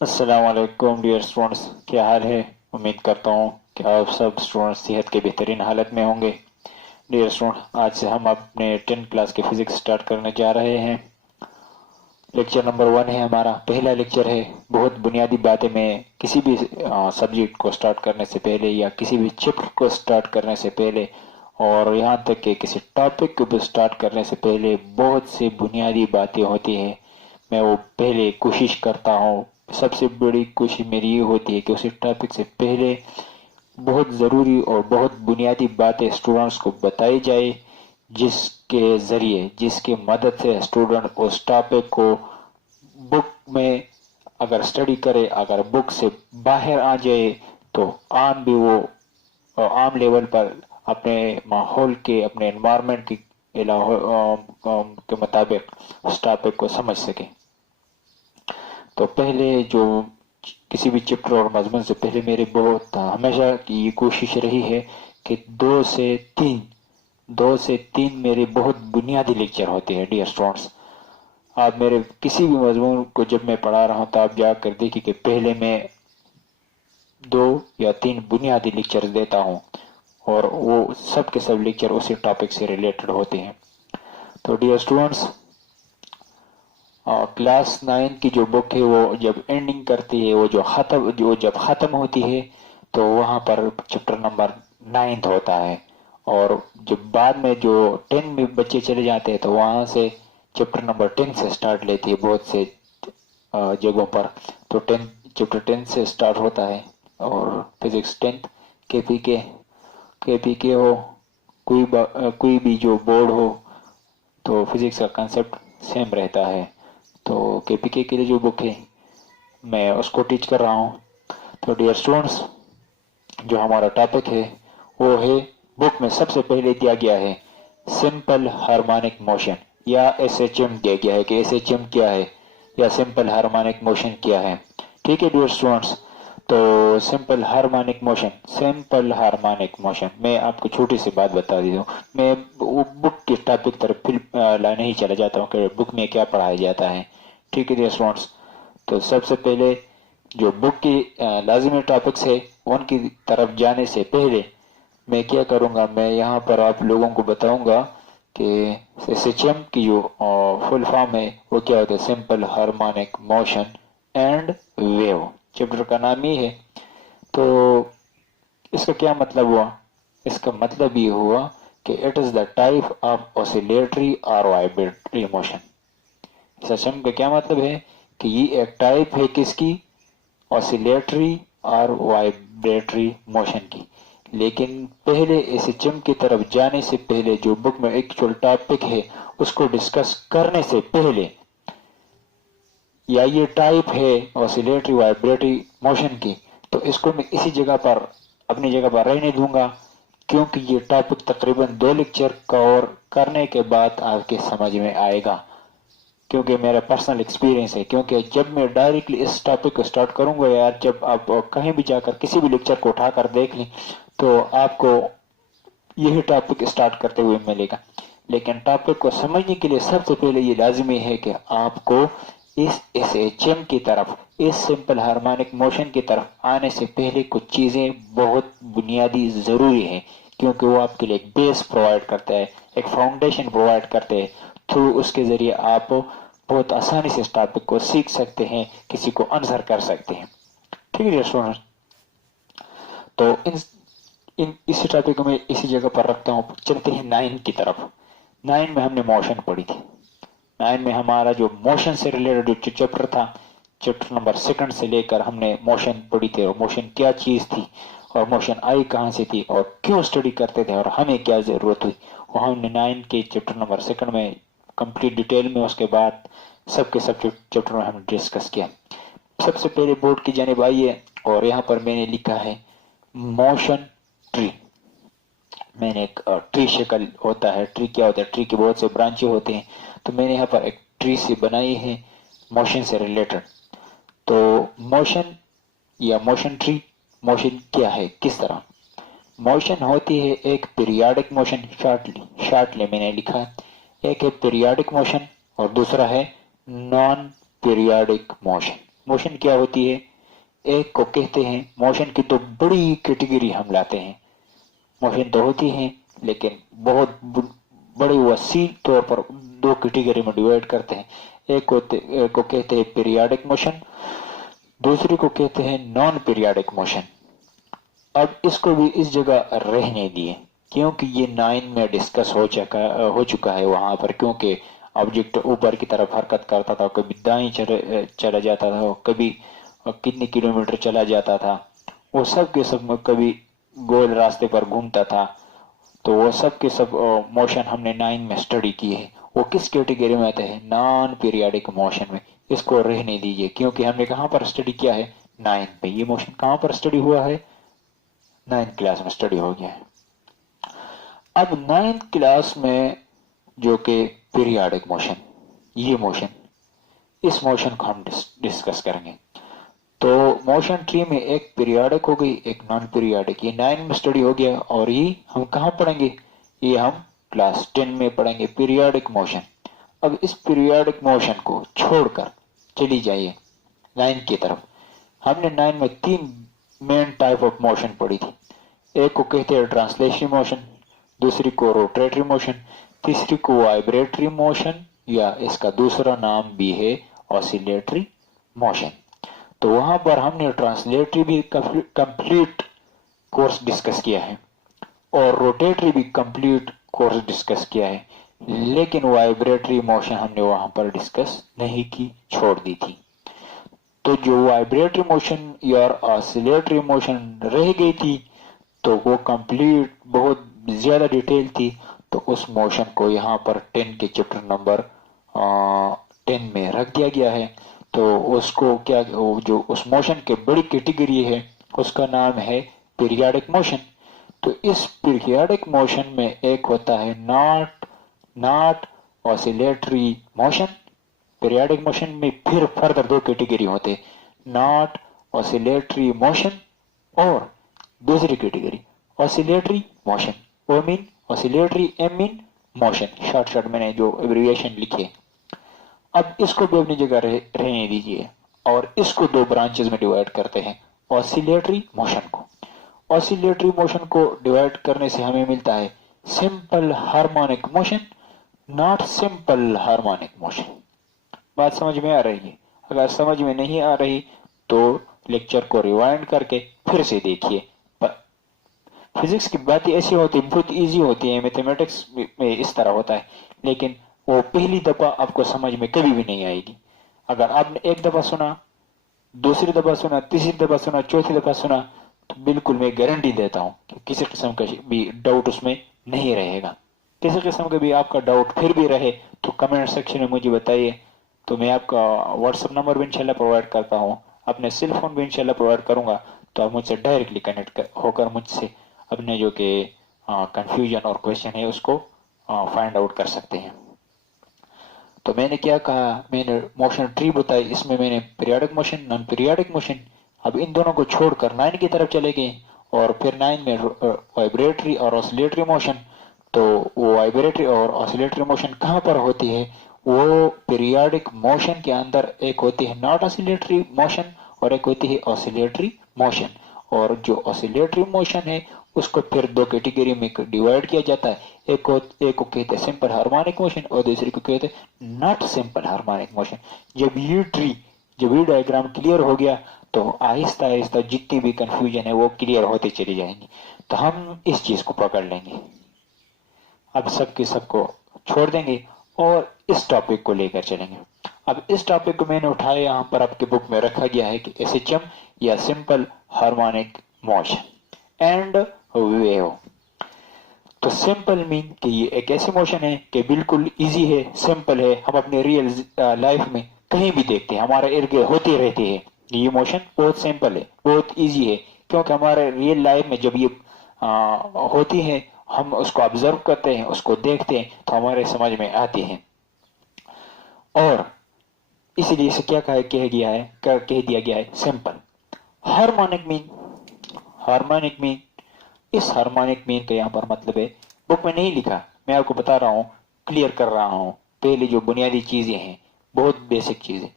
अस्सलामुअलैकुम dear students, क्या हाल है। उम्मीद करता हूँ कि आप सब स्टूडेंट्स सेहत के बेहतरीन हालत में होंगे। डियर स्टूडेंट, आज से हम अपने 10th क्लास के फिजिक्स स्टार्ट करने जा रहे हैं। लेक्चर नंबर 1 है, हमारा पहला लेक्चर है। बहुत बुनियादी बातें मैं किसी भी सब्जेक्ट को स्टार्ट करने से पहले या किसी भी चैप्टर को स्टार्ट करने से पहले और यहाँ तक कि किसी टॉपिक को भी स्टार्ट करने से पहले बहुत सी बुनियादी बातें होती है, मैं वो पहले कोशिश करता हूँ। सबसे बड़ी कोशिश मेरी ये होती है कि उसी टॉपिक से पहले बहुत ज़रूरी और बहुत बुनियादी बातें स्टूडेंट्स को बताई जाए, जिसके ज़रिए जिसकी मदद से स्टूडेंट उस टॉपिक को बुक में अगर स्टडी करे, अगर बुक से बाहर आ जाए तो आम भी वो आम लेवल पर अपने माहौल के, अपने एनवायरनमेंट के मुताबिक उस टॉपिक को समझ सके। तो पहले जो किसी भी चैप्टर और मजमून से पहले मेरी बहुत हमेशा की ये कोशिश रही है कि दो से तीन मेरे बहुत बुनियादी लेक्चर होते हैं। डियर स्टूडेंट्स, आप मेरे किसी भी मजमून को जब मैं पढ़ा रहा हूँ तो आप जाकर देखिए कि पहले मैं 2 या 3 बुनियादी लेक्चर देता हूँ और वो सब के सब लेक्चर उसी टॉपिक से रिलेटेड होते हैं। तो डियर स्टूडेंट्स, क्लास 9 की जो बुक है वो जब एंडिंग करती है, वो जो जब खत्म होती है तो वहां पर चैप्टर नंबर 9 होता है। और जब बाद में जो 10 में बच्चे चले जाते हैं तो वहां से चैप्टर नंबर 10 से स्टार्ट लेती है बहुत से जगहों पर। तो चैप्टर 10 से स्टार्ट होता है। और फिजिक्स 10th के पी के हो, कोई भी जो बोर्ड हो, तो फिजिक्स का कंसेप्ट सेम रहता है। तो केपीके के लिए जो बुक है मैं उसको टीच कर रहा हूँ। तो डियर स्टूडेंट्स, जो हमारा टॉपिक है वो है, बुक में सबसे पहले दिया गया है सिंपल हार्मोनिक मोशन, या एसएचएम दिया गया है कि एसएचएम क्या है या सिंपल हार्मोनिक मोशन क्या है। ठीक है डियर स्टूडेंट्स, तो सिंपल हार्मोनिक मोशन मैं आपको छोटी सी बात बता दी हूँ। मैं वो बुक के टॉपिक तरफ फिर लाने ही चला जाता हूँ कि बुक में क्या पढ़ाया जाता है। ठीक है डियर स्टूडेंट्स, तो सबसे पहले जो बुक की लाजिमी टॉपिक्स है उनकी तरफ जाने से पहले मैं क्या करूंगा, मैं यहाँ पर आप लोगों को बताऊंगा कि एसएचएम की जो फुल फॉर्म है वो क्या होता है, simple harmonic motion and wave. Chapter का नाम ही है। तो इसका क्या मतलब हुआ? इसका मतलब ये हुआ कि it is the type of oscillatory और वाइब्रेटरी मोशन। एसएचएम का क्या मतलब है कि ये एक टाइप है किसकी, ऑसिलेटरी और वाइब्रेटरी मोशन की। लेकिन पहले एसएचएम की तरफ जाने से पहले, जो बुक में एक्चुअल टॉपिक है उसको डिस्कस करने से पहले, या ये टाइप है ऑसिलेटरी वाइब्रेटरी मोशन की, तो इसको मैं इसी जगह पर अपनी जगह पर रहने दूंगा, क्योंकि ये टॉपिक तकरीबन 2 लेक्चर कवर करने के बाद आपके समझ में आएगा। क्योंकि मेरा पर्सनल एक्सपीरियंस है, क्योंकि जब मैं डायरेक्टली इस टॉपिक को स्टार्ट करूंगा यार, जब आप कहीं भी जाकर किसी भी लेक्चर को उठाकर देख लें तो आपको यही टॉपिक स्टार्ट करते हुए मिलेगा। लेकिन टॉपिक को समझने के लिए सबसे पहले ये लाजमी है कि आपको इस एसएचएम की तरफ, इस सिंपल हार्मोनिक मोशन की तरफ आने से पहले कुछ चीजें बहुत बुनियादी जरूरी है, क्योंकि वो आपके लिए एक बेस प्रोवाइड करता है, एक फाउंडेशन प्रोवाइड करते हैं। थ्रू उसके जरिए आप बहुत आसानी से इस टॉपिक को सीख सकते हैं, किसी को आंसर कर सकते हैं। ठीक है स्टूडेंट, तो इसी टॉपिक को मैं इसी जगह पर रखता हूँ। चलते हैं 9 की तरफ। 9 में हमने मोशन पढ़ी थी। 9 में हमारा जो मोशन से रिलेटेड जो चैप्टर था, चैप्टर नंबर 2 से लेकर हमने मोशन पढ़ी थी, और मोशन क्या चीज थी, और मोशन आई कहां से थी, और क्यों स्टडी करते थे, और हमें क्या जरूरत हुई, वो हमने 9 के चैप्टर नंबर 2 में कंप्लीट डिटेल में, उसके बाद सबके सब चैप्टर में हमने डिस्कस किया। सबसे पहले बोर्ड की जानिब आइए, और यहाँ पर मैंने लिखा है मोशन ट्री। मैंने एक ट्री शेकल होता है, ट्री क्या होता है, ट्री के बहुत से ब्रांचे होते हैं, तो मैंने यहाँ पर एक ट्री सी बनाई है मोशन से रिलेटेड। तो मोशन या मोशन ट्री, मोशन क्या है, किस तरह मोशन होती है, एक पीरियाडिक मोशन, शॉर्टली मैंने लिखा है। एक है पीरियाडिक मोशन और दूसरा है नॉन पीरियाडिक मोशन। मोशन क्या होती है? एक को कहते हैं मोशन की तो बड़ी कैटेगरी हम लाते हैं। मोशन तो होती है लेकिन बहुत बड़े वसी तौर पर दो कैटेगरी में डिवाइड करते हैं। एक को कहते हैं पीरियाडिक मोशन, दूसरी को कहते हैं नॉन पीरियाडिक मोशन। अब इसको भी इस जगह रहने दिए क्योंकि ये 9 में डिस्कस हो चुका है वहां पर, क्योंकि ऑब्जेक्ट ऊपर की तरफ हरकत करता था, कभी दाएं चला जाता था, कभी कितने किलोमीटर चला जाता था, वो सब के सब में कभी गोल रास्ते पर घूमता था। तो वो सब के सब मोशन हमने 9 में स्टडी किए हैं। वो किस कैटेगरी में आते हैं? नॉन पीरियाडिक मोशन में। इसको रहने दीजिए क्योंकि हमने कहां पर स्टडी किया है? 9 पे। ये मोशन कहां पर स्टडी हुआ है? 9th क्लास में स्टडी हो गया है। अब 9th क्लास में जो कि पीरियाडिक मोशन, ये मोशन, इस मोशन को हम डिस्कस करेंगे। तो मोशन ट्री में एक पीरियाडिक हो गई, एक नॉन पीरियाडिक। ये 9 में स्टडी हो गया और ये हम कहां पढ़ेंगे? ये हम क्लास 10 में पढ़ेंगे, पीरियाडिक मोशन। अब इस पीरियाडिक मोशन को छोड़कर चली जाइए 9 की तरफ। हमने 9 में 3 मेन टाइप ऑफ मोशन पढ़ी थी। एक को कहते हैं ट्रांसलेशनल मोशन, दूसरी को रोटेटरी मोशन, तीसरी को वाइब्रेटरी मोशन, या इसका दूसरा नाम भी है ऑसिलेटरी मोशन। तो वहां पर हमने ट्रांसलेटरी भी कंप्लीट कोर्स डिस्कस किया है और रोटेटरी भी कंप्लीट कोर्स डिस्कस किया है, लेकिन वाइब्रेटरी मोशन हमने वहां पर डिस्कस नहीं की, छोड़ दी थी। तो जो वाइब्रेटरी मोशन या ऑसिलेटरी मोशन रह गई थी तो वो कंप्लीट बहुत ज्यादा डिटेल थी, तो उस मोशन को यहाँ पर 10 के चैप्टर नंबर 10 में रख दिया गया है। तो उसको क्या, जो उस मोशन के बड़ी कैटेगरी है उसका नाम है पीरियाडिक मोशन। तो इस पीरियाडिक मोशन में एक होता है not oscillatory motion. Periodic motion में फिर फर्दर 2 कैटेगरी होते हैं, नॉट ऑसिलेटरी मोशन और दूसरी category oscillatory motion. O mean oscillatory, M mean motion. Short मैंने जो एब्रिविएशन लिखे। अब इसको भी अपनी जगह रहने दीजिए और इसको 2 ब्रांचेस में डिवाइड करते हैं, ऑसिलेटरी मोशन को। ऑसिलेटरी मोशन को डिवाइड करने से हमें मिलता है simple harmonic motion, not simple harmonic motion. बात समझ में आ रही है? अगर समझ में नहीं आ रही तो लेक्चर को रिवाइंड करके फिर से देखिए। फिजिक्स की बातें ऐसी होती है, बहुत इजी होती है, मैथमेटिक्स में इस तरह होता है, लेकिन वो पहली दफा आपको समझ में कभी भी नहीं आएगी। अगर आपने एक दफा सुना, दूसरी दफा सुना, तीसरी दफा सुना, चौथी दफा सुना, तो बिल्कुल मैं गारंटी देता हूं कि किसी किस्म का भी डाउट उसमें नहीं रहेगा। किसी किस्म का भी आपका डाउट फिर भी रहे तो कमेंट सेक्शन में मुझे बताइए। तो मैं आपका व्हाट्सएप नंबर भी इंशाल्लाह प्रोवाइड करता हूँ, अपने सेल फोन भी इंशाल्लाह प्रोवाइड करूंगा। तो आप मुझसे डायरेक्टली कनेक्ट होकर मुझसे अपने जो कि कंफ्यूजन और क्वेश्चन है उसको फाइंड आउट कर सकते हैं। तो मैंने क्या कहा, मैंने मोशन ट्री बताई, इसमें मैंने periodic motion, non periodic motion. अब इन दोनों को छोड़कर 9 की तरफ चले गए और फिर 9 में वाइब्रेटरी और ऑसिलेटरी मोशन। तो वो वाइब्रेटरी और ऑसिलेटरी मोशन कहाँ पर होती है? वो पीरियाडिक मोशन के अंदर एक होती है नॉट ऑसिलेटरी मोशन और एक होती है ऑसिलेटरी मोशन। और जो ऑसिलेटरी मोशन है उसको फिर 2 कैटेगरी में डिवाइड किया जाता है। एक को कहते हैं सिंपल हार्मोनिक मोशन और दूसरी को कहते हैं नॉट सिंपल हार्मोनिक मोशन। जब ये डायग्राम क्लियर हो गया तो आहिस्ता आहिस्ता जितनी भी कंफ्यूजन है वो क्लियर होती चली जाएंगी। तो हम इस चीज को पकड़ लेंगे, अब सबके सबको छोड़ देंगे और इस टॉपिक को लेकर चलेंगे। अब इस टॉपिक को मैंने उठाया, यहाँ पर आपके बुक में रखा गया है कि एसएचएम या simple harmonic motion and wave. तो सिंपल मीन कि ये एक ऐसी मोशन है कि बिल्कुल इजी है, सिंपल है, हम अपने रियल लाइफ में कहीं भी देखते हैं, हमारे इर्द गिर्द होती रहती है। ये मोशन बहुत सिंपल है, बहुत इजी है, क्योंकि हमारे रियल लाइफ में जब ये होती है हम उसको ऑब्जर्व करते हैं, उसको देखते हैं तो हमारे समझ में आती है। और इसलिए इसे क्या कह दिया गया है सिंपल। हार्मोनिक मीन इस हार्मोनिक मीन का यहाँ पर मतलब है, बुक में नहीं लिखा, मैं आपको बता रहा हूँ, क्लियर कर रहा हूँ। पहले जो बुनियादी चीजें हैं, बहुत बेसिक चीजें।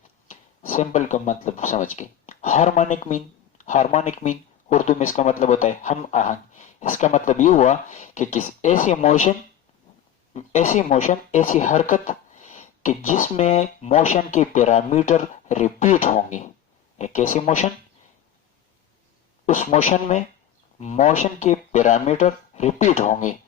सिंपल का मतलब समझ गए। हार्मोनिक मीन उर्दू में इसका मतलब होता है हम आहंग। इसका मतलब ये हुआ कि किसी ऐसी हरकत कि जिसमें मोशन के पैरामीटर रिपीट होंगे। एक ऐसी मोशन, उस मोशन में मोशन के पैरामीटर रिपीट होंगे।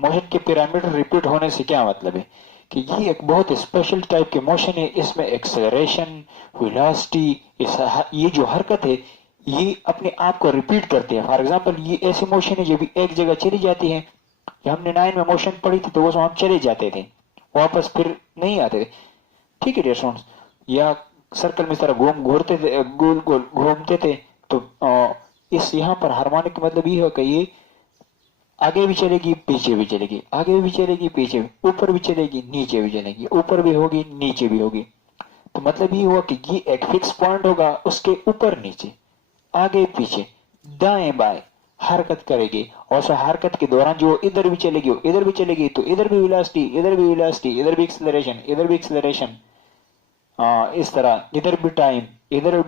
मोशन के पैरामीटर रिपीट होने से क्या मतलब है कि ये एक बहुत स्पेशल टाइप के मोशन है। इसमें एक्सेलरेशन, वेलोसिटी, ये जो हरकत है ये अपने आप को रिपीट करते हैं। फॉर एग्जांपल ये ऐसी मोशन है जो भी एक जगह चली जाती है। जब हमने 9 में मोशन पढ़ी थी तो वो हम चले जाते थे, वापस फिर नहीं आते थे। ठीक है डियर स्टूडेंट्स, या सर्कल में इस तरह घूमते थे, गोल गोल घूमते थे। तो इस यहाँ पर हार्मोनिक का मतलब ये है कि ये आगे भी चलेगी पीछे भी चलेगी, आगे भी चलेगी पीछे भी, ऊपर भी चलेगी नीचे भी चलेगी, ऊपर भी होगी नीचे भी होगी। तो मतलब ये हुआ कि ये एक फिक्स पॉइंट होगा, उसके ऊपर नीचे आगे पीछे दाएं बाएं हरकत करेगी। और उस हरकत के दौरान जो इधर भी चलेगी वो इधर भी चलेगी, तो इधर भी वेलोसिटी, इधर भी वेलोसिटी, इधर भी एक्सेलरेशन, इधर भी एक्सेलरेशन। इस तरह इधर भी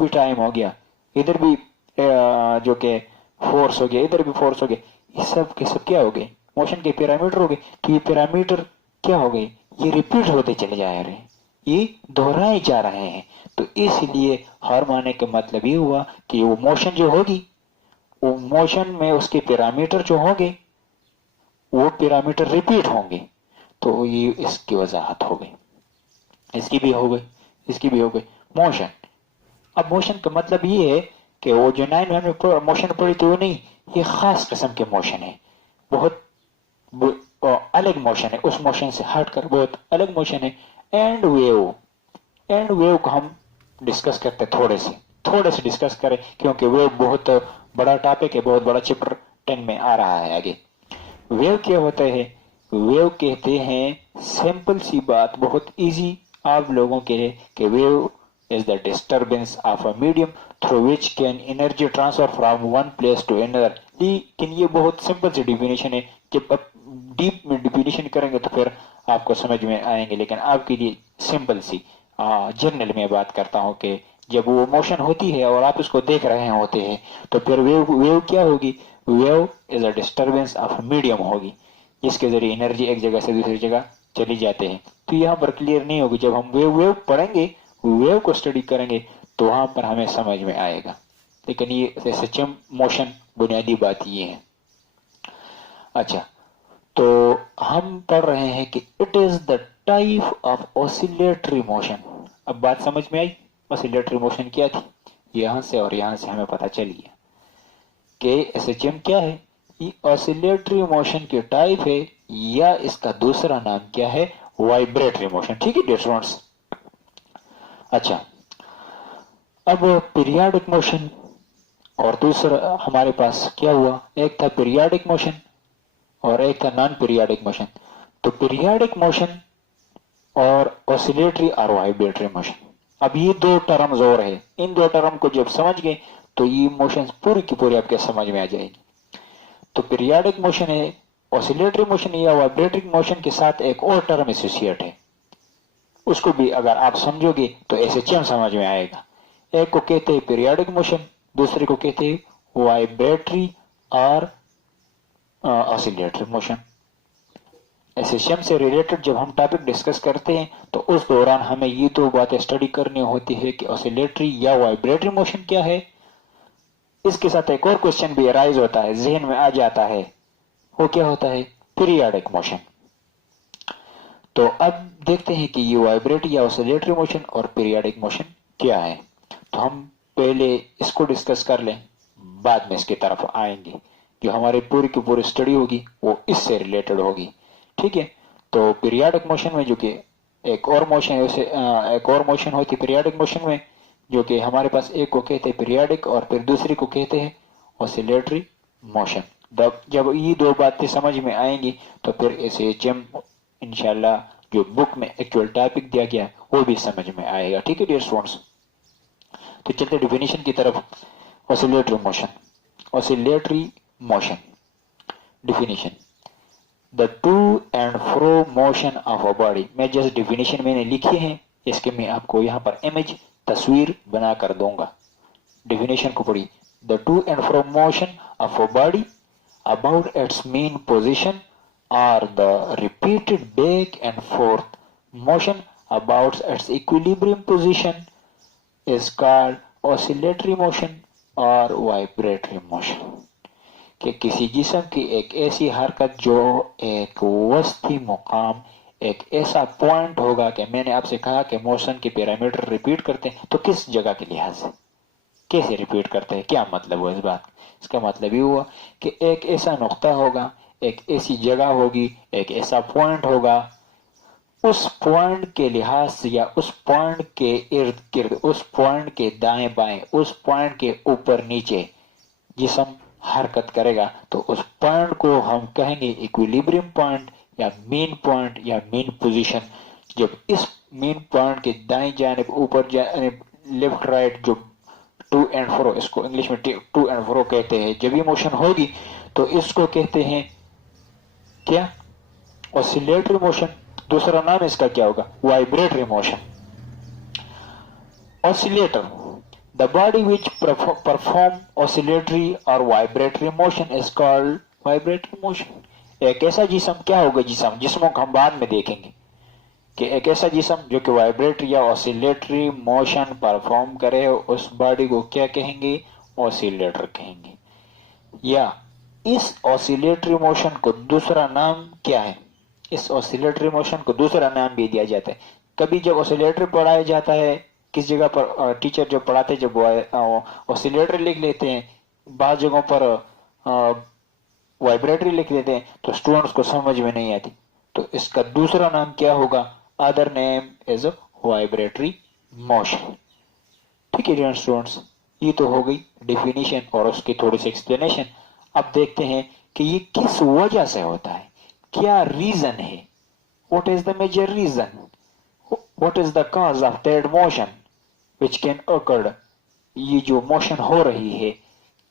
टाइम हो गया, इधर भी जो के फोर्स हो गया, इधर भी फोर्स हो गया। ये सब के सब क्या हो गए, मोशन के पैरामीटर हो गए। तो ये पैरामीटर क्या हो गए, ये रिपीट होते चले जा रहे हैं, ये दोहराए जा रहे हैं। तो इसलिए हार्मोनिक का मतलब ये हुआ कि वो मोशन जो होगी, वो मोशन में उसके पैरामीटर जो होंगे वो पैरामीटर रिपीट होंगे। तो ये इसकी वजाहत हो गई, इसकी भी हो गई, इसकी भी हो गई। मोशन, अब मोशन का मतलब ये है कि वो जो 9 में मोशन पड़ी थी वो नहीं, ये खास किस्म के मोशन है, बहुत अलग मोशन है, उस मोशन से हटकर बहुत अलग मोशन है। एंड वेव को हम डिस्कस करते थोड़े से डिस्कस करें, क्योंकि वेव बहुत बड़ा टॉपिक है, बहुत बड़ा चैप्टर 10 में आ रहा है आगे। वेव क्या होता है, वेव कहते हैं सिंपल सी बात, बहुत इजी आप लोगों के लिए, कि wave is the disturbance of a medium through which can energy transfer from one place to another। लेकिन ये बहुत सिंपल सी डिफिनेशन है, जब आप डीप में डिफिनेशन करेंगे तो फिर आपको समझ में आएंगे। लेकिन आपके लिए सिंपल सी जनरल में बात करता हूँ कि जब वो मोशन होती है और आप उसको देख रहे होते हैं तो फिर वेव क्या होगी, wave is a disturbance of medium होगी, जिसके जरिए एनर्जी एक जगह से दूसरी जगह चली जाते हैं। तो यहाँ पर क्लियर नहीं होगी, जब हम वेव पढ़ेंगे, वेव को स्टडी करेंगे तो वहां पर हमें समझ में आएगा। लेकिन ये सचम मोशन बुनियादी बात ये है। अच्छा, तो हम पढ़ रहे हैं कि it is the type of oscillatory motion. अब बात समझ में आई, ऑसिलेटरी मोशन क्या थी, यहां से और यहां से हमें पता चल गया कि एसएचएम क्या है। ये ऑसिलेटरी मोशन की टाइप है, या इसका दूसरा नाम क्या है, वाइब्रेटरी मोशन। ठीक है डियर स्टूडेंट्स। अच्छा, अब पीरियाडिक मोशन और दूसरा हमारे पास क्या हुआ, एक था पीरियाडिक मोशन और एक था नॉन पीरियाडिक मोशन। तो पीरियाडिक मोशन और ऑसिलेटरी और वाइब्रेटरी मोशन, अब ये दो टर्म्स और है। इन दो टर्म को जब समझ गए तो ये मोशन पूरी की पूरी आपके समझ में आ जाएगी। तो पीरियाडिक मोशन है, ऑसिलेटरी मोशन या वाइब्रेटरी मोशन के साथ एक और टर्म एसोसिएट है, उसको भी अगर आप समझोगे तो एसएचएम समझ में आएगा। एक को कहते हैं पीरियाडिक मोशन, दूसरे को कहते हैं वाइब्रेटरी और ऑसिलेटरी मोशन। एसएचएम से रिलेटेड जब हम टॉपिक डिस्कस करते हैं तो उस दौरान हमें ये दो बातें स्टडी करनी होती है कि ऑसिलेटरी या वाइब्रेटरी मोशन क्या है। इसके साथ एक और क्वेश्चन भी अराइज होता है, जहन में आ जाता है, वो क्या होता है, पीरियाडिक मोशन। तो अब देखते हैं कि ये वाइब्रेटरी या ऑसिलेटरी मोशन और पीरियाडिक मोशन क्या है। तो हम पहले इसको डिस्कस कर लें, बाद में इसकी तरफ आएंगे। जो हमारी पूरी की पूरी स्टडी होगी वो इससे रिलेटेड होगी। ठीक है, तो पीरियाडिक मोशन में जो कि एक और मोशन है, उसे एक और मोशन होती है पीरियाडिक मोशन में, जो कि हमारे पास एक को कहते हैं पीरियाडिक और फिर दूसरी को कहते हैं ऑसिलेटरी मोशन। जब ये दो बातें समझ में आएंगी तो फिर एसएचएम इंशाल्लाह जो बुक में एक्चुअल टॉपिक दिया गया वो भी समझ में आएगा। ठीक है डियर स्टूडेंट्स, तो चलते डेफिनेशन की तरफ। Oscillatory motion definition, the two and fro motion of a body. मैं जस्ट डेफिनेशन मैंने लिखी है, इसके मैं आपको यहाँ पर इमेज तस्वीर बना कर दूंगा। डेफिनेशन को पढ़ी। The two and fro motion of a body about its mean position or the repeated back and forth motion about its equilibrium position is called oscillatory motion or vibratory motion। कि किसी जिस्म की एक ऐसी हरकत जो एक वस्ती मुकाम, एक ऐसा पॉइंट होगा कि मैंने आपसे कहा कि मोशन के पैरामीटर रिपीट करते हैं, तो किस जगह के लिहाज से कैसे रिपीट करते हैं, क्या मतलब हुआ इस बात? इसका मतलब ये हुआ कि एक ऐसा नुक्ता होगा, एक ऐसी जगह होगी, एक ऐसा पॉइंट होगा, उस पॉइंट के लिहाज से या उस पॉइंट के इर्द गिर्द, उस पॉइंट के दाएं बाएं, उस पॉइंट के ऊपर नीचे जिस्म हरकत करेगा, तो उस पॉइंट को हम कहेंगे इक्विलिब्रियम पॉइंट या मीन पॉइंट या मीन पोजीशन। जब इस मीन पॉइंट के दाएं जानिब, ऊपर जानिब, लेफ्ट राइट, जो टू एंड फ्रो, इसको इंग्लिश में टू एंड फ्रो कहते हैं, जब ये मोशन होगी तो इसको कहते हैं क्या? Oscillatory motion. दूसरा नाम इसका क्या होगा? Vibratory motion. Oscillator, the body which perform oscillatory और vibratory motion is called vibratory motion. एक ऐसा जिस्म, क्या होगा जिस्म, जिस्मों को हम बाद में देखेंगे कि एक ऐसा जिस्म जो कि वाइब्रेटरी या ऑसिलेटरी मोशन परफॉर्म करे, उस बॉडी को क्या कहेंगे? ऑसिलेटर कहेंगे। या इस ऑसिलेटरी मोशन को दूसरा नाम क्या है? इस ऑसिलेटरी मोशन को दूसरा नाम भी दिया जाता है। कभी जब ऑसिलेटरी पढ़ाया जाता है किस जगह पर, टीचर जब पढ़ाते जब ऑसिलेटरी लिख लेते हैं, बाद जगहों पर वाइब्रेटरी लिख लेते हैं, तो स्टूडेंट्स को समझ में नहीं आती। तो इसका दूसरा नाम क्या होगा? Other name is vibratory motion. ठीक है डियर स्टूडेंट्स, ये तो हो गई डेफिनेशन और उसकी थोड़ी सी एक्सप्लेनेशन। अब देखते हैं कि ये किस वजह से होता है, क्या रीजन है, what is the major reason, what is the cause of that motion which can occur. ये जो मोशन हो रही है,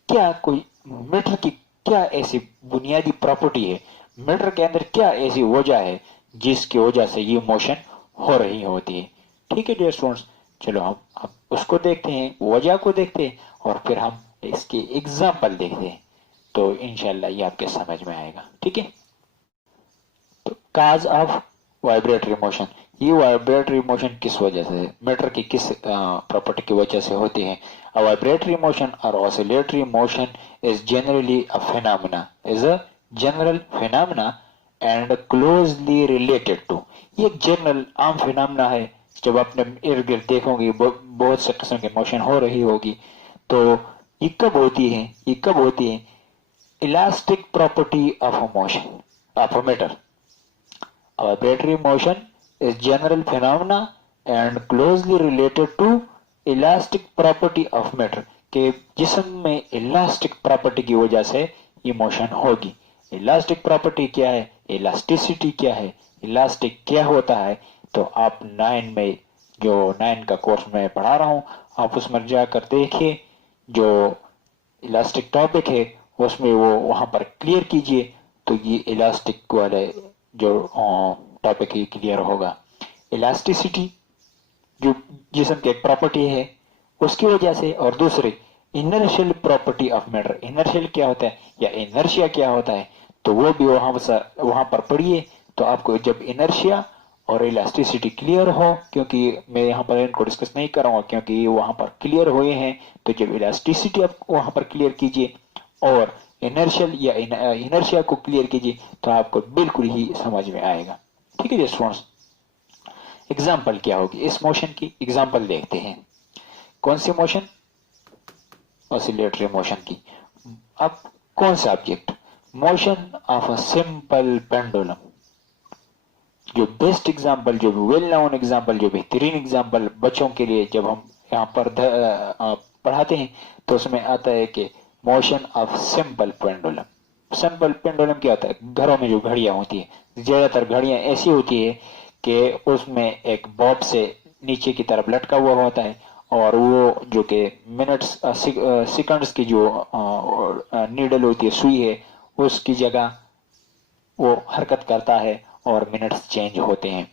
क्या कोई मैटर की क्या ऐसी बुनियादी प्रॉपर्टी है, मैटर के अंदर क्या ऐसी वजह है जिसकी वजह से ये मोशन हो रही होती है। ठीक है डियर स्टूडेंट्स, चलो हम अब उसको देखते हैं, वजह को देखते हैं और फिर हम इसके एग्जाम्पल देखते हैं, तो इंशाल्लाह ये आपके समझ में आएगा। ठीक है, तो काज ऑफ वाइब्रेटरी मोशन, ये वाइब्रेटरी मोशन किस वजह से, मैटर की किस प्रॉपर्टी की वजह से होती है? A vibratory motion or oscillatory motion is generally a phenomena, is a general phenomena and closely related to। ये एक जनरल आम फिनोमेना है। जब आपने इर्द गिर्द देखोगे बहुत से किस्म की मोशन हो रही होगी, तो ये कब होती है? ये कब होती है? Elastic property of a motion of a matter. A vibratory motion is general phenomena and closely related to elastic property of matter, के जिस्म में इलास्टिक प्रॉपर्टी की वजह से ये मोशन होगी। इलास्टिक प्रॉपर्टी क्या है? इलास्टिसिटी क्या है? इलास्टिक क्या होता है? तो आप 9 में, जो 9 का कोर्स में पढ़ा रहा हूं, आप उसमें जाकर देखिए, जो इलास्टिक टॉपिक है उसमें वो वहां पर क्लियर कीजिए, तो ये इलास्टिक वाले जो टॉपिक ही क्लियर होगा। इलास्टिसिटी जो जिस्म की एक प्रॉपर्टी है उसकी वजह से, और दूसरी inertial property of matter. Inertial क्या होता है या इनर्शिया क्या होता है, तो वो भी वहां पर पढ़िए, तो आपको जब इनर्शिया और इलास्टिसिटी क्लियर हो, क्योंकि मैं यहाँ पर इनको डिस्कस नहीं करूंगा क्योंकि वहां पर क्लियर हुए हैं, तो जब इलास्टिसिटी आप वहां पर क्लियर कीजिए और इनर्शियल या इनर्शिया को क्लियर कीजिए, तो आपको बिल्कुल ही समझ में आएगा। ठीक है स्टूडेंट्स, एग्जाम्पल क्या होगी इस मोशन की? एग्जाम्पल देखते हैं। कौन सी मोशन? ऑसिलेटरी मोशन की। अब कौन सा object? Motion of a simple pendulum. जो बेस्ट एग्जाम्पल, जो वेल नोन एग्जाम्पल, जो बेहतरीन एग्जाम्पल बच्चों के लिए जब हम यहाँ पर पढ़ाते हैं तो उसमें आता है कि motion of simple pendulum. Simple pendulum क्या होता है? घरों में जो घड़ियां होती है, ज्यादातर घड़ियां ऐसी होती है कि उसमें एक बॉब से नीचे की तरफ लटका हुआ होता है और वो जो कि मिनट्स सेकंड्स की जो नीडल होती है, सुई है, उसकी जगह वो हरकत करता है और मिनट्स चेंज होते हैं।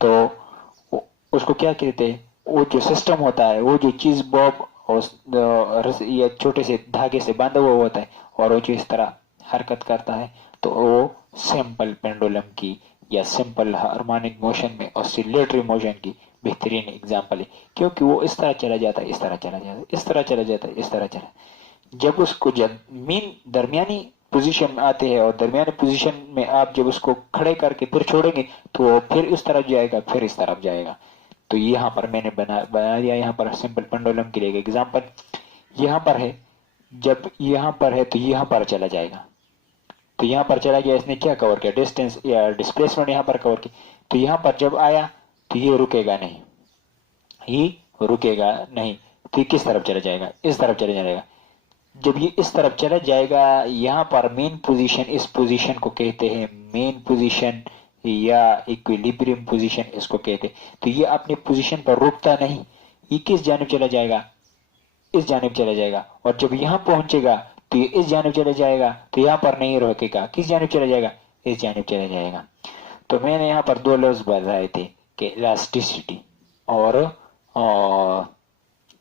तो उसको क्या कहते हैं? वो जो सिस्टम होता है, वो जो चीज बॉब या छोटे से धागे से बांधा हुआ होता है और वो जो इस तरह हरकत करता है, तो वो सिंपल पेंडुलम की या सिंपल हार्मोनिक मोशन में ऑसिलेटरी मोशन की बेहतरीन एग्जांपल है। क्योंकि वो इस तरह चला जाता है, इस तरह चला जाता है, इस तरह चला जाता है, इस तरह चला। जब उसको मीन दरमियानी पोजीशन में आते हैं और दरमियानी पोजीशन में आप जब उसको खड़े करके फिर छोड़ेंगे तो वो फिर इस तरफ जाएगा, फिर इस तरफ जाएगा। तो यहाँ पर मैंने बना दिया यहाँ पर सिंपल पेंडुलम के लिए एग्जांपल। यहाँ पर है, जब यहाँ पर है तो यहाँ पर चला जाएगा, तो यहाँ पर चला गया, इसने क्या कवर किया, डिस्टेंस या डिस्प्लेसमेंट यहाँ पर कवर की। तो यहाँ पर जब आया तो ये रुकेगा नहीं, ये रुकेगा नहीं, तो ये किस तरफ चला जाएगा, इस तरफ चला जाएगा। जब ये इस तरफ चला जाएगा, यहाँ पर मेन पोजीशन, इस पोजीशन को कहते हैं मेन पोजीशन या इक्विलिब्रियम पोजीशन इसको कहते हैं। तो ये अपनी पोजीशन पर रुकता नहीं, ये किस जानिब चला जाएगा, इस जानिब चला जाएगा। और जब यहाँ पहुंचेगा तो ये इस जानिब चला जाएगा, तो यहाँ पर नहीं रुकेगा, किस जानिब चला जाएगा, इस जानिब चला जाएगा। तो मैंने यहाँ पर दो लफ्ज बताए थे कि इलास्टिसिटी और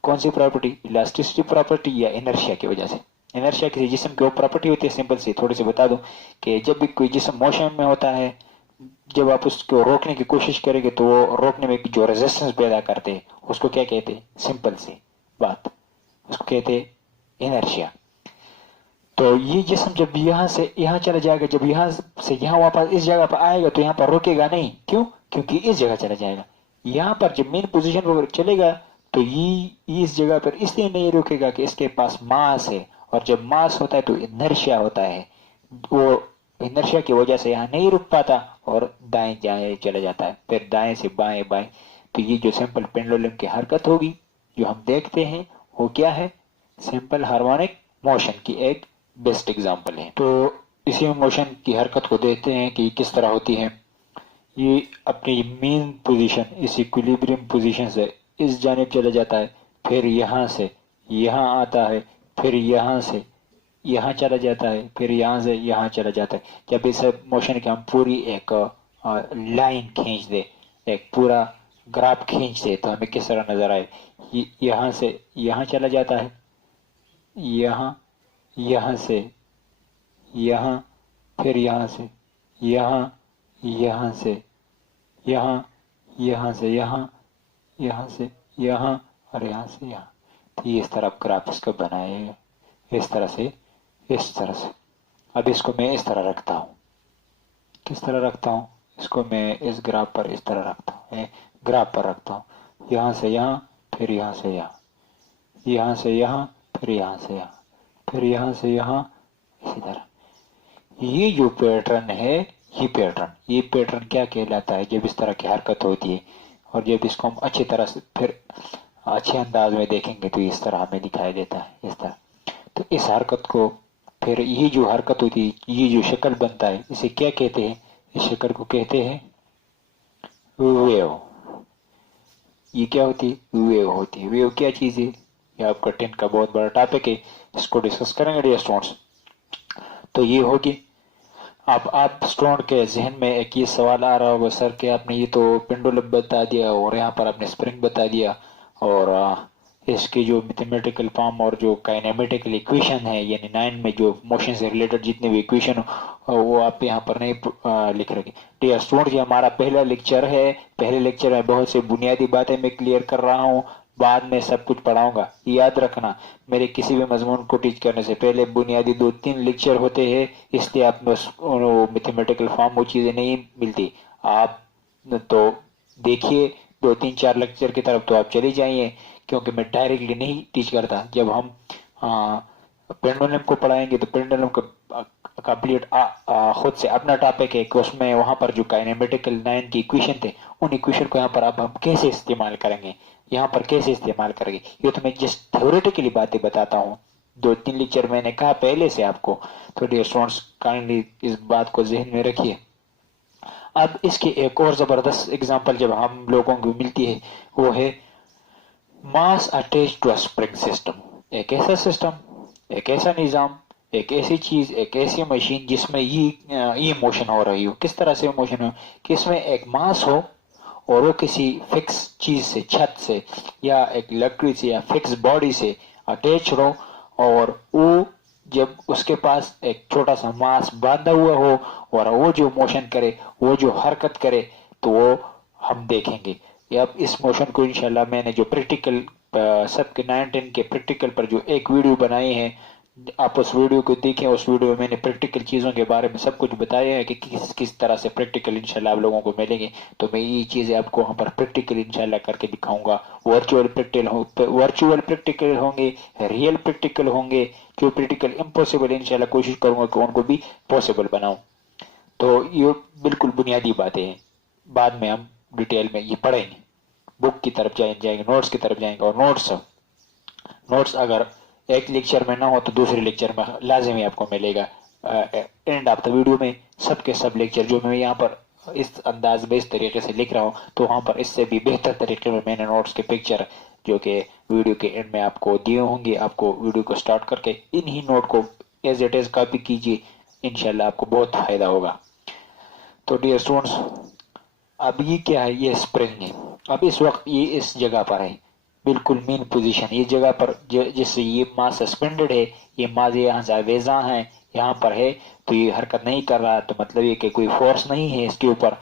कौन सी प्रॉपर्टी, इलास्टिसिटी प्रॉपर्टी या इनर्शिया की वजह से। इनर्शिया किसी जिस्म की वो प्रॉपर्टी होती है, सिंपल सी थोड़ी सी बता दूं कि जब भी कोई जिस्म मोशन में होता है, जब आप उसको रोकने की कोशिश करेंगे तो वो रोकने में जो रेजिस्टेंस पैदा करते हैं उसको क्या कहते हैं, सिंपल सी बात, उसको कहते हैं इनर्शिया। तो ये जिस्म जब यहाँ से यहाँ चला जाएगा, जब यहाँ से यहाँ वापस इस जगह पर आएगा तो यहाँ पर रुकेगा नहीं, क्यों, क्योंकि इस जगह चला जाएगा। यहाँ पर जब मेन पोजीशन पर चलेगा तो ये इस जगह पर इसलिए नहीं रुकेगा कि इसके पास मास है, और जब मास होता है तो इनर्शिया होता है, वो इनर्शिया की वजह से यहाँ नहीं रुक पाता और दाएं जाए चला जाता है, फिर दाएं से बाएं बाएं। तो ये जो सिंपल पेंडुलम की हरकत होगी जो हम देखते हैं वो क्या है, सिंपल हार्मोनिक मोशन की एक बेस्ट एग्जांपल है। तो इसी मोशन की हरकत को देखते हैं कि किस तरह होती है। ये अपनी मेन पोजीशन, इस इक्विलिब्रियम पोजीशन से इस जानिब चला जाता है, फिर यहाँ से यहाँ आता है, फिर यहाँ से यहाँ चला जाता है, फिर यहाँ से यहाँ चला जाता है। जब इस मोशन की हम पूरी एक लाइन खींच दे, एक पूरा ग्राफ खींच दे, तो हमें किस तरह नजर आए, यहाँ से यहाँ चला जाता है, यहाँ, यहाँ से यहाँ, फिर यहाँ से यहाँ, यहाँ से यहाँ, यहाँ से यहाँ, यहाँ से यहाँ और यहाँ से यहाँ। तो ये इस तरह ग्राफ इसको बनाए, इस तरह से, इस तरह से। अब इसको मैं इस तरह रखता हूँ, किस तरह रखता हूँ, इसको मैं इस ग्राफ पर इस तरह रखता हूँ, ग्राफ पर रखता हूँ, यहाँ से यहाँ, फिर यहाँ से यहाँ, यहाँ से यहाँ, फिर यहाँ से यहाँ, फिर यहाँ से यहाँ, इसी तरह। ये जो पैटर्न है, ये पैटर्न क्या कहलाता है, जब इस तरह की हरकत होती है और जब इसको हम अच्छी तरह से फिर अच्छे अंदाज में देखेंगे तो इस तरह हमें दिखाई देता है, इस तरह। तो इस हरकत को फिर ये जो हरकत होती है, ये जो शक्ल बनता है, इसे क्या कहते हैं, इस शक्ल को कहते हैं वेव। ये क्या होती है, वेव होती है। वेव क्या चीज है, ये आपका 10 का बहुत बड़ा टॉपिक है, इसको डिस्कस करेंगे डियर स्टूडेंट्स। तो ये होगी। अब आप स्टूडेंट के जहन में एक ये सवाल आ रहा होगा, सर के आपने ये तो पेंडुलम बता दिया और यहाँ पर आपने स्प्रिंग बता दिया, और इसकी जो मैथमेटिकल फॉर्म और जो काइनेमेटिकल इक्वेशन है, यानी 9 में जो मोशन से रिलेटेड जितने भी इक्वेशन वो आप यहाँ पर नहीं लिख रहे। डियर स्टूडेंट, ये हमारा पहला लेक्चर है। पहले लेक्चर में बहुत से बुनियादी बातें मैं क्लियर कर रहा हूँ, बाद में सब कुछ पढ़ाऊंगा। याद रखना, मेरे किसी भी मजमून को टीच करने से पहले बुनियादी 2-3 लेक्चर होते हैं, इसलिए आप मैथमेटिकल फॉर्म वो चीजें नहीं मिलती। आप तो देखिए 2-3-4 लेक्चर की तरफ तो आप चले जाइए, क्योंकि मैं डायरेक्टली नहीं टीच करता। जब हम पेंडुलम को पढ़ाएंगे तो पेंडुलम का कंप्लीट खुद से अपना टॉपिक है कि उसमें वहां पर जो काइनेमेटिकल 9 की इक्वेशन थे, उन इक्वेशन को यहाँ पर अब हम कैसे इस्तेमाल करेंगे, यहाँ पर कैसे इस्तेमाल करेंगे, ये तो मैं जस्ट थ्योरेटिकली बातें बताता हूँ। 2-3 लेक्चर मैंने कहा पहले से आपको, तो डियर स्टूडेंट्स काइंडली इस बात को जहन में रखिए। अब इसकी एक और जबरदस्त एग्जांपल जब हम लोगों को मिलती है, वो है mass attach to a spring system. एक ऐसा सिस्टम, एक ऐसा निजाम, एक ऐसी चीज, एक ऐसी मशीन जिसमें ये मोशन हो रही हो। किस तरह से मोशन हो कि इसमें एक मास हो और वो किसी फिक्स चीज से, छत से या एक लकड़ी से या फिक्स बॉडी से अटैच हो, और वो जब उसके पास एक छोटा सा मास बांधा हुआ हो और वो जो मोशन करे, वो जो हरकत करे, तो वो हम देखेंगे। या अब इस मोशन को इंशाल्लाह मैंने जो प्रैक्टिकल सबके 9-10 के प्रैक्टिकल पर जो एक वीडियो बनाई है, आप उस वीडियो को देखें। उस वीडियो में मैंने प्रैक्टिकल चीजों के बारे में सब कुछ बताया है कि किस किस तरह से प्रैक्टिकल इंशाल्लाह आप लोगों को मिलेंगे। तो मैं ये चीजें आपको वहां पर प्रैक्टिकल इंशाल्लाह करके दिखाऊंगा। वर्चुअल प्रैक्टिकल होंगे, रियल प्रैक्टिकल होंगे। जो प्रैक्टिकल इम्पॉसिबल इंशाल्लाह कोशिश करूंगा कि उनको भी पॉसिबल बनाऊं। तो ये बिल्कुल बुनियादी बातें हैं, बाद में हम डिटेल में ये पढ़ेंगे। बुक की तरफ जाएंगे, नोट्स की तरफ जाएंगे। और नोट्स अगर एक लेक्चर में ना हो तो दूसरे लेक्चर में लाजिमी आपको मिलेगा। एंड ऑफ द वीडियो में सबके सब लेक्चर जो मैं यहाँ पर इस अंदाज में इस तरीके से लिख रहा हूँ, तो वहां पर इससे भी बेहतर तरीके में मैंने नोट्स के पिक्चर जो कि वीडियो के एंड में आपको दिए होंगे। आपको वीडियो को स्टार्ट करके इन्हीं नोट को एज इट इज कॉपी कीजिए, इंशाल्लाह आपको बहुत फायदा होगा। तो डियर स्टूडेंट्स, अब ये क्या है, ये स्प्रिंग है। अब इस वक्त ये इस जगह पर है, बिल्कुल मेन पोजीशन ये जगह पर, जिससे ये मास सस्पेंडेड है। ये मास यहाँ जावेजा है, यहाँ पर है, तो ये हरकत नहीं कर रहा, तो मतलब ये कि कोई फोर्स नहीं है इसके ऊपर।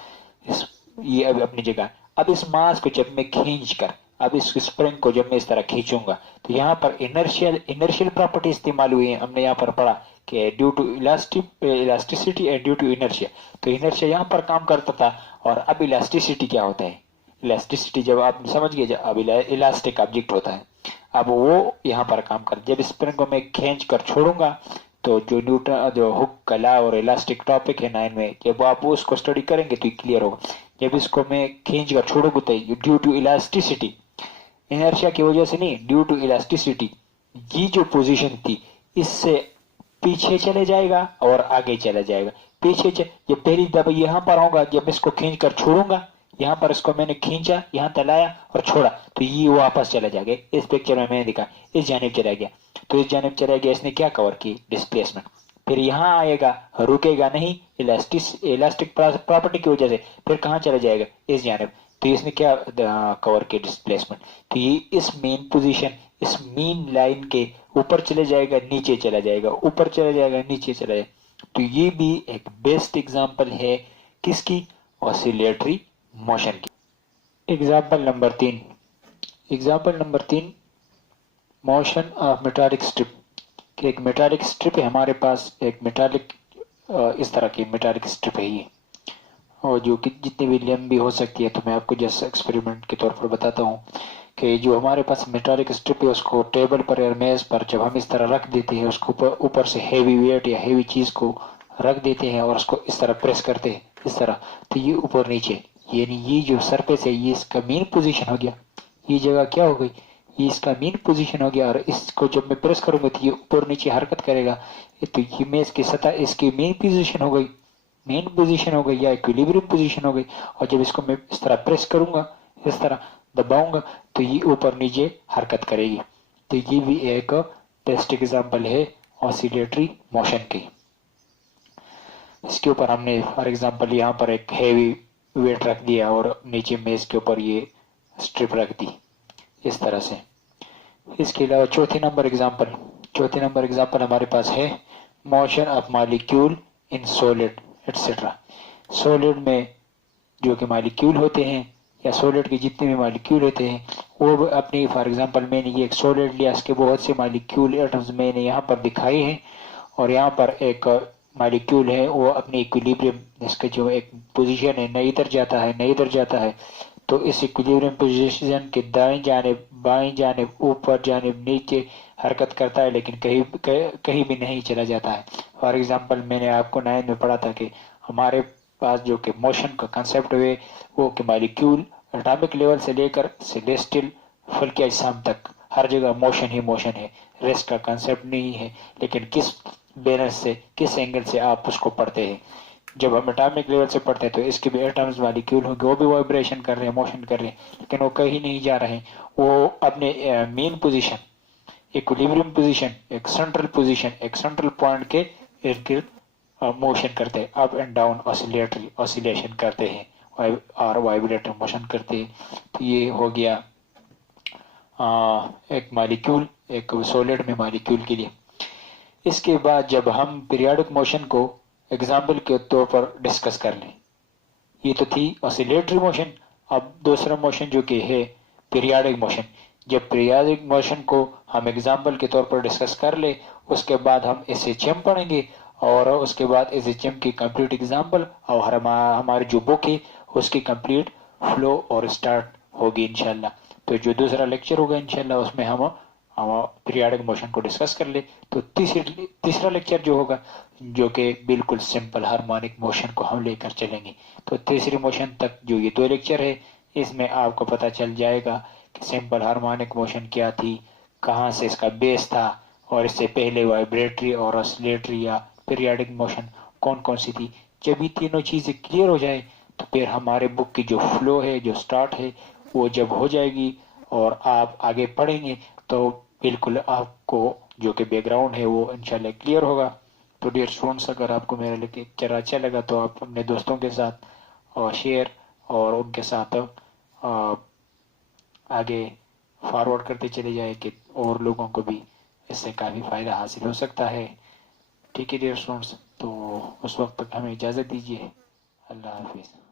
ये अब अपनी जगह। अब इस मास को जब मैं खींच कर, अब इस स्प्रिंग को जब मैं इस तरह खींचूंगा, तो यहाँ पर इनर्शियल प्रॉपर्टी इस्तेमाल हुई है। हमने यहाँ पर पढ़ा कि due to elasticity and due to inertia. तो इनर्शिया यहाँ पर काम करता था, और अब इलास्टिसिटी क्या होता है। इलास्टिसिटी जब आप समझ गए, अब इलास्टिक ऑब्जेक्ट होता है, अब वो यहाँ पर काम कर। जब स्प्रिंग को मैं खींच कर छोड़ूंगा, तो जो न्यूटन जो हुक का लॉ और इलास्टिक टॉपिक है 9 में, जब आप उसको स्टडी करेंगे तो क्लियर होगा। जब इसको मैं खींच कर छोड़ूंगा तो ड्यू टू इलास्टिसिटी, इनर्शिया की वजह से नहीं, ड्यू टू इलास्टिसिटी, ये जो पोजीशन थी इससे पीछे चले जाएगा और आगे चला जाएगा। ये पहली दफा यहाँ पर होगा, जब इसको खींच कर छोड़ूंगा, यहाँ पर इसको मैंने खींचा, यहाँ तलाया और छोड़ा, तो ये वापस चला जाएगा। इस पिक्चर में मैंने दिखा, इस जानिब चला गया, तो इस जानिब चला गया। इसने क्या कवर की, डिस्प्लेसमेंट। फिर यहाँ आएगा, रुकेगा नहीं, इलास्टिक प्रॉपर्टी की वजह से, फिर कहाँ चला जाएगा, इस जानिब। तो इसने क्या कवर किया, डिस्प्लेसमेंट। तो ये इस मेन पोजीशन, इस मेन लाइन के ऊपर चले जाएगा, नीचे चला जाएगा, ऊपर चला जाएगा, नीचे चला जाएगा। तो ये भी एक बेस्ट एग्जांपल है किसकी, ऑसिलेटरी मोशन की। Example number 3, motion of metallic strip. एक मेटालिक स्ट्रिप है हमारे पास, एक मेटालिक इस तरह की मेटालिक स्ट्रिप है ये, और जो कि जितनी भी लंबी हो सकती है। तो मैं आपको जैसे एक्सपेरिमेंट के तौर पर बताता हूँ कि जो हमारे पास मेटालिक स्ट्रिप है, उसको टेबल पर या मेज पर जब हम इस तरह रख देते हैं, उसको ऊपर से हेवी वेट या हेवी चीज को रख देते हैं और उसको इस तरह प्रेस करते हैं, इस तरह, तो ये ऊपर नीचे, यानी ये जो सरफेस है ये इसका मेन पोजीशन हो गया। ये जगह क्या हो गई, ये इसका मेन पोजीशन हो गया। और इसको जब मैं प्रेस करूंगा तो ये ऊपर नीचे हरकत करेगा, तो ये मेज की सतह इसकी मेन पोजीशन हो गई, या इक्विलिब्रियम पोजीशन हो गई। और जब इसको मैं इस तरह प्रेस करूंगा, इस तरह दबाऊंगा, तो ये ऊपर नीचे हरकत करेगी। तो ये भी एक बेस्ट एग्जांपल है ऑसिलेटरी मोशन की। इसके ऊपर हमने फॉर एग्जांपल यहाँ पर एक हेवी वेट रख दिया और नीचे मेज के ऊपर ये स्ट्रिप रख दी इस तरह से। इसके अलावा चौथी नंबर एग्जांपल हमारे पास है motion of molecule in solid etcetera. Solid में जो कि मॉलिक्यूल होते हैं, या सॉलिड के जितने भी मॉलिक्यूल होते हैं, वो अपनी फॉर एग्जांपल मैंने ये एक सॉलिड लिया, इसके बहुत से मॉलिक्यूल एटम्स मैंने यहाँ पर दिखाए हैं। और यहाँ पर एक मॉलिक्यूल है, वो अपनी इक्विलिब्रियम, इसका जो एक पोजीशन है, न इधर जाता है, तो इस इक्विलिब्रियम पोजीशन के दाएं जानिब, बाएं जानिब, ऊपर जानिब, नीचे हरकत करता है, लेकिन कहीं भी नहीं चला जाता है। फॉर एग्जांपल मैंने आपको 9 में पढ़ा था कि हमारे पास जो कि मोशन का कंसेप्ट है वो कि मॉलिक्यूल एटॉमिक लेवल से लेकर सेलेस्टियल फल्की अजसाम तक हर जगह मोशन ही मोशन है, रेस्ट का कंसेप्ट नहीं है। लेकिन किस बैलेंस से, किस एंगल से आप उसको पढ़ते हैं। जब हम एटॉमिक लेवल से पढ़ते हैं तो इसके भी एटम्स मॉलिक्यूल होंगे, वो भी वाइब्रेशन कर रहे हैं, मोशन कर रहे हैं, लेकिन वो कहीं नहीं जा रहे हैं। वो अपने मेन पोजीशन, इक्विलिब्रियम पोजीशन, एक सेंट्रल पॉइंट के इर्द गिर्द मोशन करते हैं, अप एंड डाउन ऑसिलेशन करते हैं। और वाइब्रेटर मोशन करते हैं। तो ये हो गया एक मॉलिक्यूल, एक सॉलिड में मॉलिक्यूल के लिए। इसके बाद जब हम पीरियोडिक मोशन को एग्जाम्पल के तौर पर डिस्कस कर लें, ये तो थी ऑसिलेटरी मोशन। अब दूसरा मोशन जो कि है पीरियोडिक मोशन, जब पीरियोडिक मोशन को हम एग्जाम्पल के तौर पर डिस्कस कर ले, उसके बाद हम एसएचएम पढ़ेंगे और उसके बाद एसएचएम की कंप्लीट एग्जाम्पल और हमारी जो बुक है उसकी कंप्लीट फ्लो और स्टार्ट होगी इंशाल्लाह। तो जो दूसरा लेक्चर होगा इंशाल्लाह उसमें हम पीरियोडिक मोशन को डिस्कस कर ले। तो तीसरा लेक्चर जो होगा, जो कि बिल्कुल सिंपल हार्मोनिक मोशन को हम लेकर चलेंगे। तो तीसरी मोशन तक जो ये 2 लेक्चर है, इसमें आपको पता चल जाएगा कि सिंपल हार्मोनिक मोशन क्या थी, कहाँ से इसका बेस था, और इससे पहले वाइब्रेटरी और ऑसिलेटरी या पीरियोडिक मोशन कौन कौन सी थी। जब ये तीनों चीजें क्लियर हो जाए तो फिर हमारे बुक की जो फ्लो है, जो स्टार्ट है, वो जब हो जाएगी और आप आगे पढ़ेंगे तो बिल्कुल आपको जो कि बैकग्राउंड है वो इंशाल्लाह क्लियर होगा। तो डियर स्टूडेंट्स, अगर आपको मेरा लेक्चर अच्छा लगा तो आप अपने दोस्तों के साथ शेयर और उनके साथ आगे फॉरवर्ड करते चले जाए कि और लोगों को भी इससे काफ़ी फ़ायदा हासिल हो सकता है। ठीक है डियर स्टूडेंट्स, तो उस वक्त तक हमें इजाज़त दीजिए। अल्लाह हाफिज़।